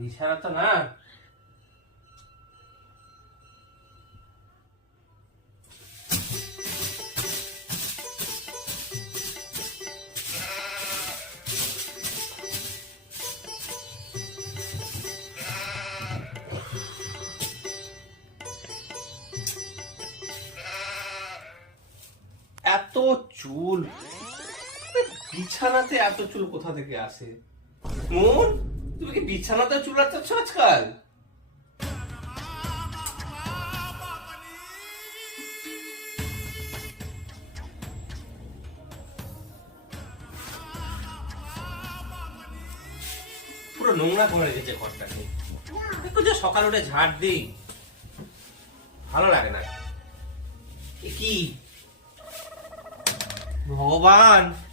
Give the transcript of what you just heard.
বিছানা তো না। এত চুল, বিছানাতে এত চুল কোথা থেকে আসে? মন, তুমি কি বিছানাতে চুল আঁচড়াচ্ছ আজকাল? পুরো নোংরা করে রেখেছে ঘরটাকে। একটু যে সকালে উঠে ঝাড় দিই, ভালো লাগে না। এ কি ভগবান,